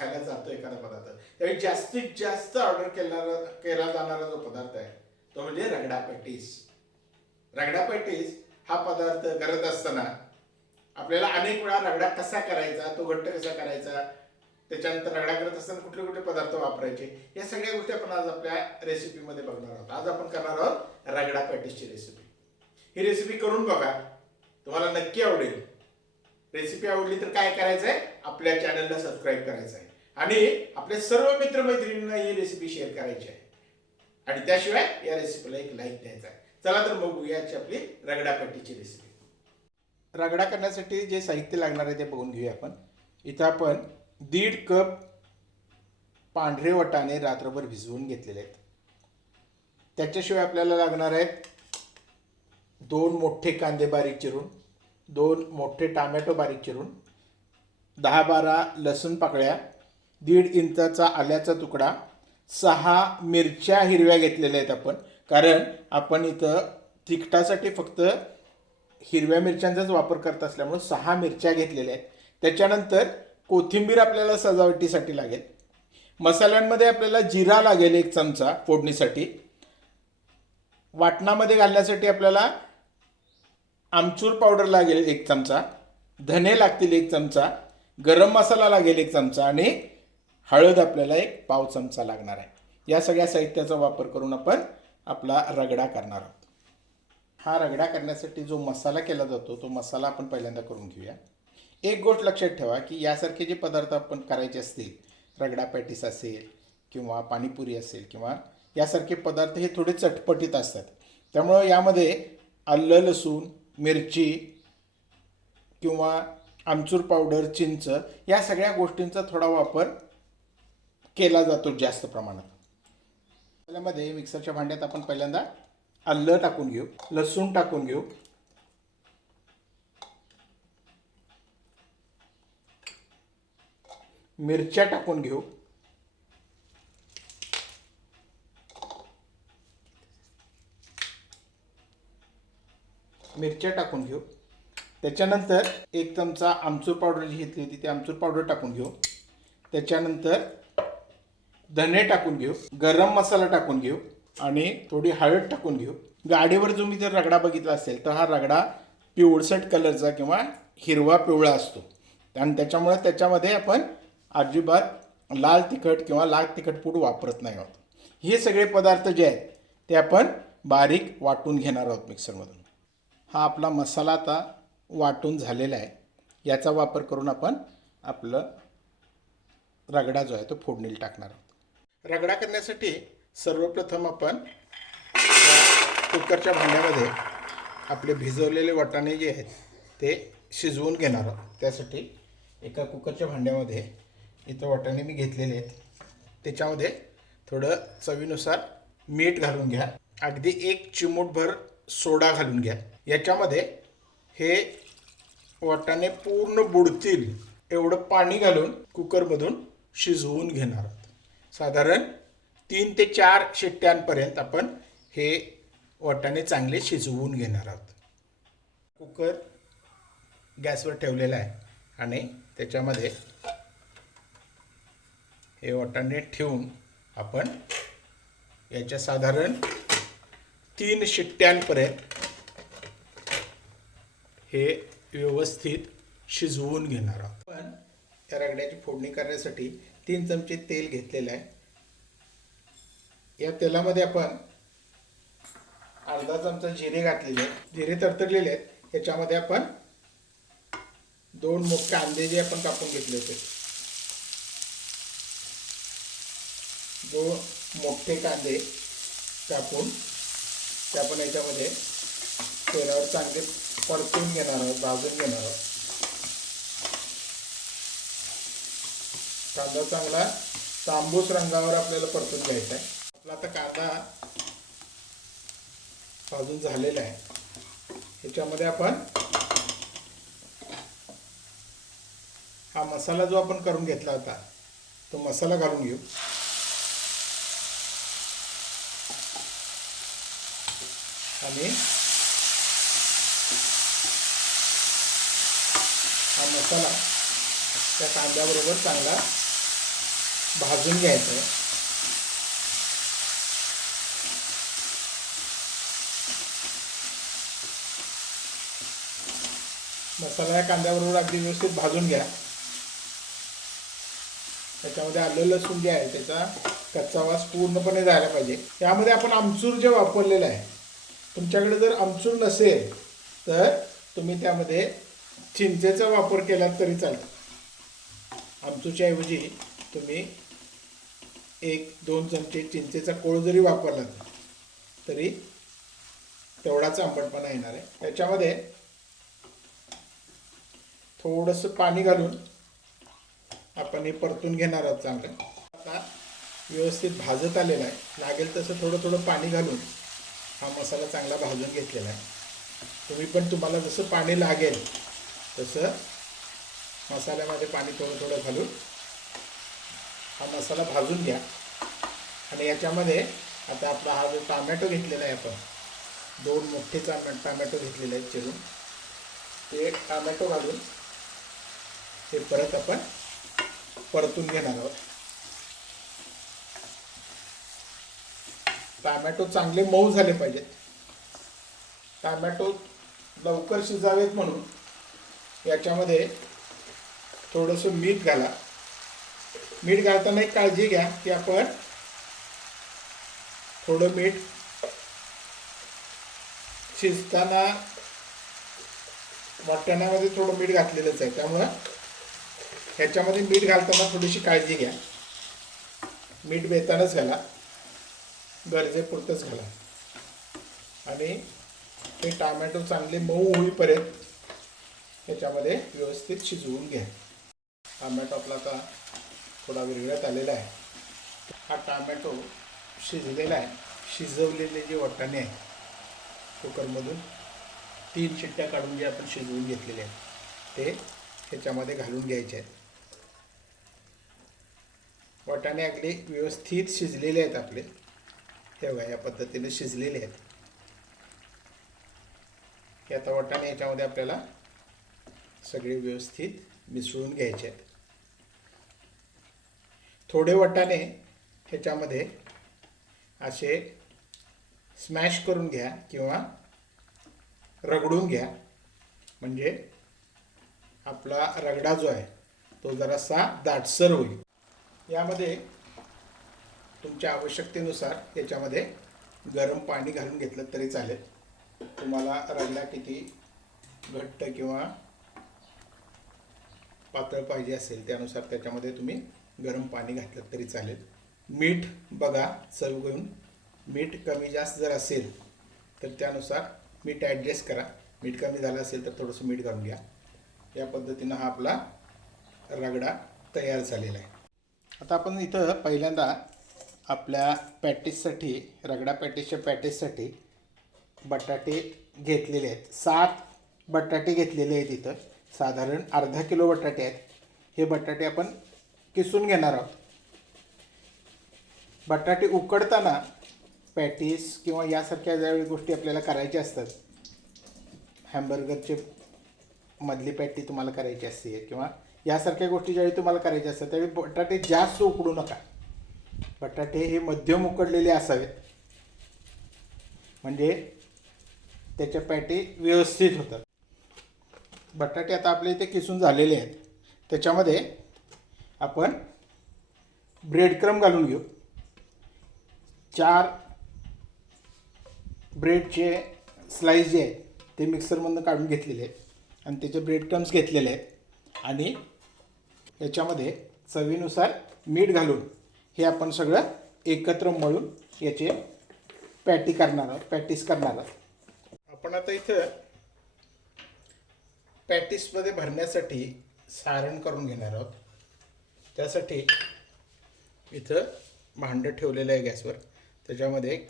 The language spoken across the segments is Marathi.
खायला जातो एखादा पदार्थ, त्यावेळी जास्तीत जास्त ऑर्डर केला जाणारा जो पदार्थ आहे तो म्हणजे रगडा पॅटीस. रगडा पॅटीस हा पदार्थ करत असताना आपल्याला अनेक वेळा रगडा कसा करायचा, तो घट्ट कसा करायचा, त्याच्यानंतर रगडा करत असताना कुठले कुठले पदार्थ वापरायचे, या सगळ्या गोष्टी आपण आज आपल्या रेसिपीमध्ये बघणार आहोत. आज आपण करणार आहोत रगडा पॅटीसची रेसिपी. ही रेसिपी करून बघा, तुम्हाला नक्की आवडेल. रेसिपी आवडली तर काय करायचं आहे, आपल्या चॅनलला सबस्क्राईब करायचं आहे आणि आपल्या सर्व मित्रमैत्रिणींना ही रेसिपी शेअर करायची आहे आणि त्याशिवाय या रेसिपीला एक लाईक द्यायचा आहे. चला तर बघूया आपली रगडा पॅटीसची रेसिपी. रगडा करण्यासाठी जे साहित्य लागणार आहे ते बघून घेऊया आपण. इथं आपण 1.5 कप पांढरे वाटाणे रात्रभर भिजवून घेतलेले आहेत. त्याच्याशिवाय आपल्याला लागणार आहेत 2 मोठे कांदे बारीक चिरून, 2 मोठे टोमॅटो बारीक चिरून, 10-12 लसूण पाकळ्या, 1.5 इंचाचा आल्याचा तुकडा, 6 मिरच्या हिरव्या घेतलेल्या आहेत आपण, कारण आपण इथं तिखटासाठी फक्त हिरव्या मिरच्यांचाच वापर करत असल्यामुळे 6 मिरच्या घेतलेल्या आहेत. त्याच्यानंतर कोथिंबीर आपल्याला सजावटीसाठी लागेल. मसाल्यांमध्ये आपल्याला जिरा लागेल 1 चमचा फोडणीसाठी. वाटणामध्ये घालण्यासाठी आपल्याला आमचूर पावडर लागेल 1 चमचा, धने लागतील 1 चमचा, गरम मसाला लागेल 1 चमचा आणि हळद आपल्याला 1 पाव चमचा लागणार आहे. या सगळ्या साहित्याचा वापर करून आपण आपला रगडा करणार आहोत. हा रगडा करण्यासाठी जो मसाला केला जातो तो मसाला आपण पहिल्यांदा करून घेऊया. एक गोष्ट लक्षात ठेवा की यासारखे जे पदार्थ आपण करायचे असतील, रगडा पॅटीस असेल किंवा पाणीपुरी असेल किंवा यासारखे पदार्थ हे थोडे चटपटीत असतात. त्यामुळं यामध्ये आलं, लसूण, मिरची किंवा आमचूर पावडर, चिंच या सगळ्या गोष्टींचा थोडा वापर केला जातो जास्त प्रमाणात. त्यामध्ये मिक्सरच्या भांड्यात आपण पहिल्यांदा आलं टाकून घेऊ, लसूण टाकून घेऊ, मिरच्या टाकून घेऊ, त्याच्यानंतर 1 चमचा आमचूर पावडर जी घेतली होती ती आमचूर पावडर टाकून घेऊ. त्याच्यानंतर धने टाकून घेऊ, गरम मसाला टाकून घेऊ आणि थोडी हळद टाकून घेऊ. गाडीवर जो मी जर रगडा बघितला असेल तर हा रगडा पिवळसट कलरचा किंवा हिरवा पिवळा असतो आणि त्याच्यामुळे त्याच्यामध्ये आपण अजिबात लाल तिखट किंवा लाल तिखट पूड वापरत नाही आहोत. हे सगळे पदार्थ जे आहेत ते आपण बारीक वाटून घेणार आहोत मिक्सरमधून. हा आपला मसाला आता वाटून झालेला आहे. याचा वापर करून आपण आपलं रगडा जो आहे तो फोडणीला टाकणार आहोत. रगडा करण्यासाठी सर्वप्रथम आपण कुकरच्या भांड्यामध्ये आपले भिजवलेले वाटाणे जे आहेत ते शिजवून घेणार आहोत. त्यासाठी एका कुकरच्या भांड्यामध्ये इथं वाटाणे मी घेतलेले आहेत. त्याच्यामध्ये थोडं चवीनुसार मीठ घालून घ्या. अगदी 1 चिमूटभर सोडा घालून घ्या. याच्यामध्ये हे वाटाणे पूर्ण बुडतील एवढं पाणी घालून कुकरमधून शिजवून घेणार आहोत. साधारण 3 ते 4 शिट्ट्यांपर्यंत आपण हे वाटाणे चांगले शिजवून घेणार आहोत. कुकर गॅसवर ठेवलेला आहे आणि त्याच्यामध्ये हे वाटाणे ठेवून आपण याच्या साधारण 3 शिट्ट्यांपर्यंत हे व्यवस्थित शिजवून घेणार आहोत. आपण या रगड्याची फोडणी करण्यासाठी 3 चमचे तेल घेतलेलं आहे. या तेलामध्ये आपण अर्धा चमचा जिरे घातलेले आहेत. जिरे तडतडलेले आहेत. याच्यामध्ये आपण 2 मोठे कांदे जे आपण कापून घेतले होते, 2 मोठे कांदे कापून ते आपण याच्यामध्ये तेलावर चांगले परतून घेणार आहोत, भाजून घेणार आहोत. कांदा चांगला तांबूस रंगावर आपल्याला परतून घ्यायचा आहे. आपला आता कांदा भाजून झालेला आहे. ह्याच्यामध्ये आपण हा मसाला जो आपण करून घेतला होता तो मसाला घालून घेऊ आणि हा मसाला त्या कांद्याबरोबर चांगला भाजून घ्यायचं आहे. मसाला या कांद्याबरोबर अगदी व्यवस्थित भाजून घ्या. त्याच्यामध्ये आलं लसूण जे आहे त्याचा कच्चा वास पूर्णपणे जायला पाहिजे. यामध्ये आपण आमचूर जे वापरलेलं आहे, तुमच्याकडे जर आमचूर नसेल तर तुम्ही त्यामध्ये चिंचेचा वापर केला तरी चालेल. आमचूरच्या ऐवजी तुम्ही 1-2 चमचे चिंचेचा कोळ जरी वापरला तरी तेवढाच आंबटपणा येणार आहे. त्याच्यामध्ये थोडंसं पाणी घालून आपण हे परतून घेणार आहोत चांगलं. आता व्यवस्थित भाजत आलेला आहे. लागेल तसं थोडं थोडं पाणी घालून हा मसाला चांगला भाजून घेतलेला आहे. तुम्ही पण तुम्हाला जसं पाणी लागेल तसं मसाल्यामध्ये पाणी थोडं थोडं घालून हा मसाला भाजून घ्या. आणि याच्यामध्ये आता आपला हा जो टोमॅटो घेतलेला आहे, आपण 2 मोठे टोमॅटो घेतलेले आहेत चिरून, ते टोमॅटो घालून हे परत आपण परतून घेणार आहोत. टोमॅटो चांगले मऊ झाले पाहिजेत. टोमॅटो लवकर शिजावेत म्हणून याच्यामध्ये थोडंसं मीठ घाला. मीठ घालताना एक काळजी घ्या की आपण थोडं मीठ शिजताना वाटण्यामध्ये थोडं मीठ घातलेलंच आहे, त्यामुळं ह्याच्यामध्ये मीठ घालताना थोडीशी काळजी घ्या. मीठ बेतानच घाला, गरजेपुरतंच घाला. आणि हे टोमॅटो चांगले मऊ होईपर्यंत ह्याच्यामध्ये व्यवस्थित शिजवून घ्या. टोमॅटो आपला आता थोडा विरघळत आलेला आहे. हा टोमॅटो शिजलेला आहे. शिजवलेले जे वाटाणे आहेत कुकरमधून 3 शिट्ट्या काढून जे आपण शिजवून घेतलेले आहेत ते ह्याच्यामध्ये घालून घ्यायचे आहेत. वाटाणे अगदी व्यवस्थित शिजलेले आहेत आपले. हे बघा, या पद्धतीने शिजलेले आहेत. हे आता वाटाणे याच्यामध्ये आपल्याला सगळे व्यवस्थित मिसळून घ्यायचे आहेत. थोडे वाटाणे ह्याच्यामध्ये असे स्मॅश करून घ्या किंवा रगडून घ्या, म्हणजे आपला रगडा जो आहे तो जरासा दाटसर होईल. यामध्ये तुमच्या आवश्यकतेनुसार याच्यामध्ये गरम पाणी घालून घेतलं तरी चालेल. तुम्हाला रगडा किती घट्ट किंवा पातळ पाहिजे असेल त्यानुसार त्याच्यामध्ये तुम्ही गरम पाणी घातलं तरी चालेल. मीठ बघा, चव घेऊन मीठ कमी जास्त जर असेल तर त्यानुसार मीठ ॲडजस्ट करा. मीठ कमी झालं असेल तर थोडंसं मीठ घालून घ्या. या पद्धतीनं हा आपला रगडा तयार झालेला आहे. आता आपण इथं पहिल्यांदा आपल्या पॅटीससाठी, रगडा पॅटीसच्या पॅटीससाठी बटाटे घेतलेले आहेत. 7 बटाटे घेतलेले आहेत. इथं साधारण अर्धा किलो बटाटे आहेत. हे बटाटे आपण किसून घेणार आहोत. बटाटे उकडताना पॅटीस किंवा यासारख्या ज्यावेळी गोष्टी आपल्याला करायच्या असतात, हॅमबर्गरचे मधली पॅटी तुम्हाला करायची असते किंवा यासारख्या गोष्टी ज्यावेळी तुम्हाला करायच्या असतात त्यावेळी बटाटे जास्त उकडू नका. बटाटे हे मध्यम उकडलेले असावेत, म्हणजे त्याच्या पॅटी व्यवस्थित होतात. बटाटे आता आपले इथे किसून झालेले आहेत. त्याच्यामध्ये आपण ब्रेड क्रम्ब घालून घेऊ. 4 ब्रेडचे स्लाइस जे आहेत ते मिक्सरमधून काढून घेतलेले आहेत आणि त्याचे ब्रेड क्रम्स घेतलेले आहेत. आणि याच्यामध्ये चवीनुसार मीठ घालून हे आपण सगळं एकत्र मळून याचे पॅटीस करणार आहोत. आपण आता इथं पॅटीसमध्ये भरण्यासाठी सारण करून घेणार आहोत. त्यासाठी इथं भांडं ठेवलेलं आहे गॅसवर. त्याच्यामध्ये 1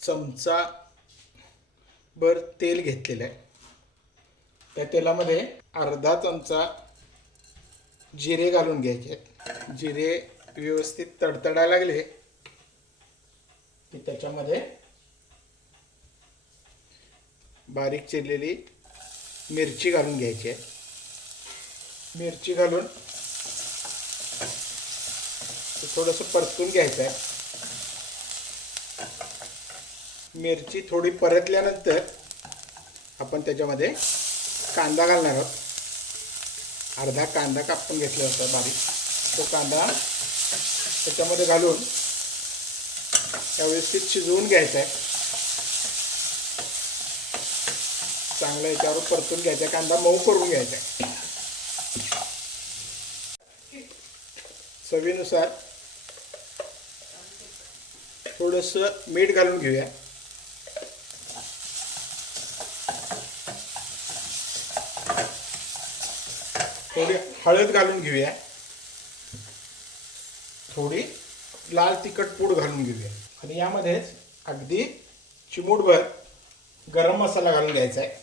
चमचा भर तेल घेतलेलं आहे. त्या तेलामध्ये अर्धा चमचा जिरे घालून घ्यायचे आहेत. जिरे व्यवस्थित तडतडायला लागले की त्याच्यामध्ये बारीक चिरलेली मिरची घालून घ्यायची आहे. मिरची घालून थोडंसं परतून घ्यायचं आहे. मिरची थोडी परतल्यानंतर आपण त्याच्यामध्ये कांदा घालणार आहोत. अर्धा कांदा कापून घेतला होता बारीक, तो कांदा त्याच्यामध्ये घालून व्यवस्थित शिजवून घ्यायचा आहे. चांगलं याच्यावर परतून घ्यायचा, कांदा मऊ करून घ्यायचा आहे. चवीनुसार थोडंसं मीठ घालून घेऊया. थोडी हळद घालून घेऊया. थोडी लाल तिखट पूड घालून घेऊया. आणि यामध्येच अगदी चिमूटभर गरम मसाला घालून घ्यायचा आहे.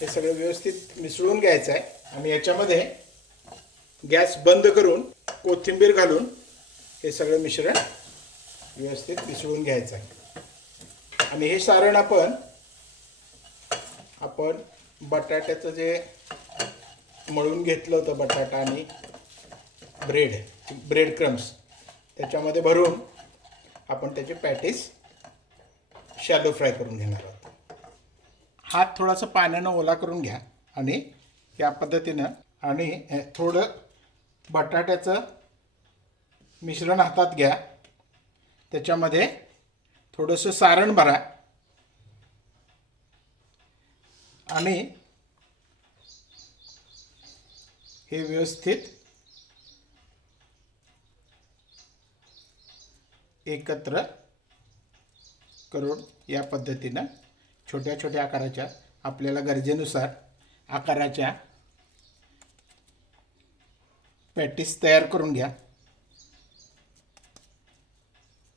हे सगळं व्यवस्थित मिसळून घ्यायचं आहे. आणि याच्यामध्ये गॅस बंद करून कोथिंबीर घालून हे सगळं मिश्रण व्यवस्थित मिसळून घ्यायचं आहे. आणि हे सारण आपण बटाट्याचं जे मळून घेतलं होतं, बटाटा आणि ब्रेड क्रम्स, त्याच्यामध्ये भरून आपण त्याचे पॅटीस शॅलो फ्राय करून घेणार आहोत. हात थोडासा पाण्यानं ओला करून घ्या आणि या पद्धतीनं, आणि थोडं बटाट्याचं मिश्रण हातात घ्या. त्याच्यामध्ये थोडंसं सारण भरा आणि हे व्यवस्थित एकत्र करून या पद्धतीनं छोट्या छोट्या आकाराच्या, आपल्याला गरजेनुसार आकाराच्या पॅटीस तयार करून घ्या.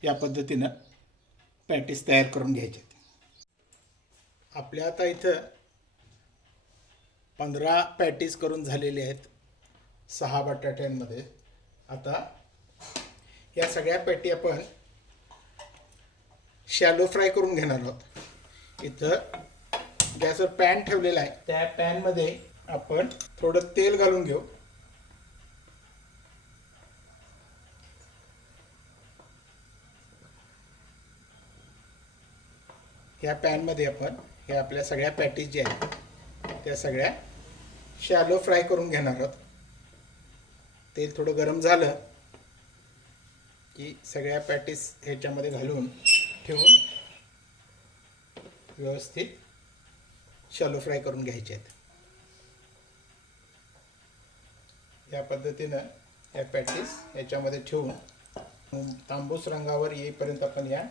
या पद्धतीनं पॅटीस तयार करून घ्यायचे. आपल्या आता इथं 15 पॅटीस करून झालेले आहेत 6 बटाट्यांमध्ये. आता या सगळ्या पॅटी आपण शॅलो फ्राय करून घेणार आहोत. इथं गॅसवर पॅन ठेवलेला आहे. त्या पॅनमध्ये आपण थोडं तेल घालून घेऊ. या पॅनमध्ये आपण हे आपल्या सगळ्या पॅटीस ज्या आहेत त्या सगळ्या शॅलो फ्राय करून घेणार आहोत. तेल थोडं गरम झालं की सगळ्या पॅटीस ह्याच्यामध्ये घालून ठेवून व्यवस्थित शॅलो फ्राय करून घ्यायचे आहेत. या पद्धतीनं या पॅटीस याच्यामध्ये ठेवून तांबूस रंगावर येईपर्यंत आपण या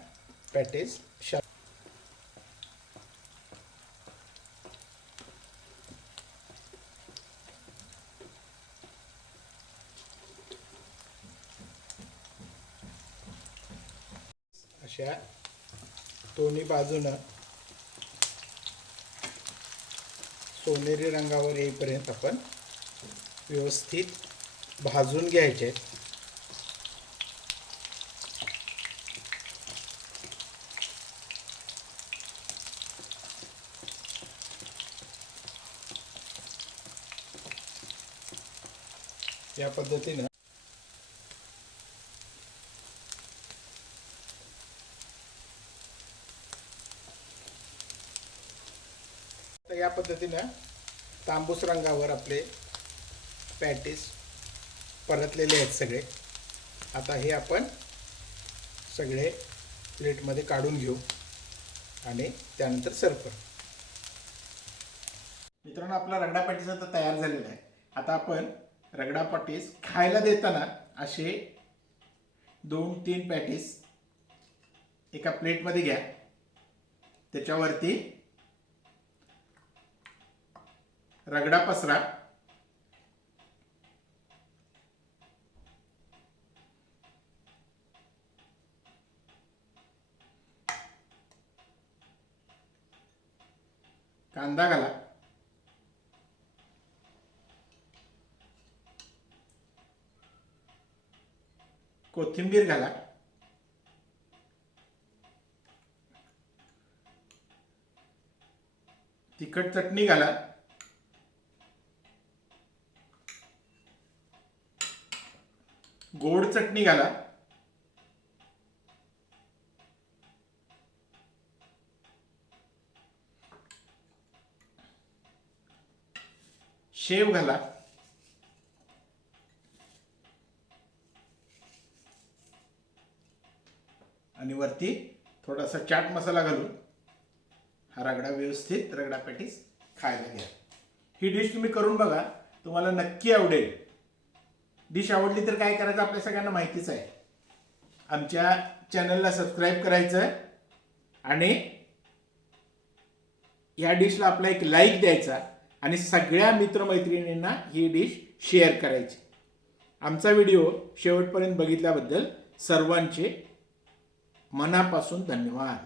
पॅटीस अशा दोन्ही बाजूनं सोनेरी रंगावर येईपर्यंत आपण व्यवस्थित भाजून घ्यायचे. या पद्धतीनं या पद्धतीनं तांबूस रंगावर आपले पॅटीस परतलेले आहेत सगळे. आता हे आपण सगळे प्लेटमध्ये काढून घेऊ आणि त्यानंतर सर्व करू. मित्रांनो, आपला रगडा पॅटीस आता तयार झालेला आहे. आता आपण रगडा पॅटीस खायला देताना असे 2-3 पॅटीस एका प्लेटमध्ये घ्या. त्याच्यावरती रगडा पसरा. कांदा घाला. कोथिंबीर घाला. तिखट चटणी घाला. गोड चटणी घाला. शेव घाला. आणि वरती थोडासा चाट मसाला घालून हा रगडा व्यवस्थित रगडा पॅटीस खायला घ्या. ही डिश तुम्ही करून बघा, तुम्हाला नक्की आवडेल. डिश आवडली तर काय करायचं आपल्या सगळ्यांना माहितीच आहे. आमच्या चॅनलला सबस्क्राईब करायचं आणि या डिशला आपला एक लाईक द्यायचा आणि सगळ्या मित्रमैत्रिणींना ही डिश शेअर करायची. आमचा व्हिडिओ शेवटपर्यंत बघितल्याबद्दल सर्वांचे मनापासून धन्यवाद.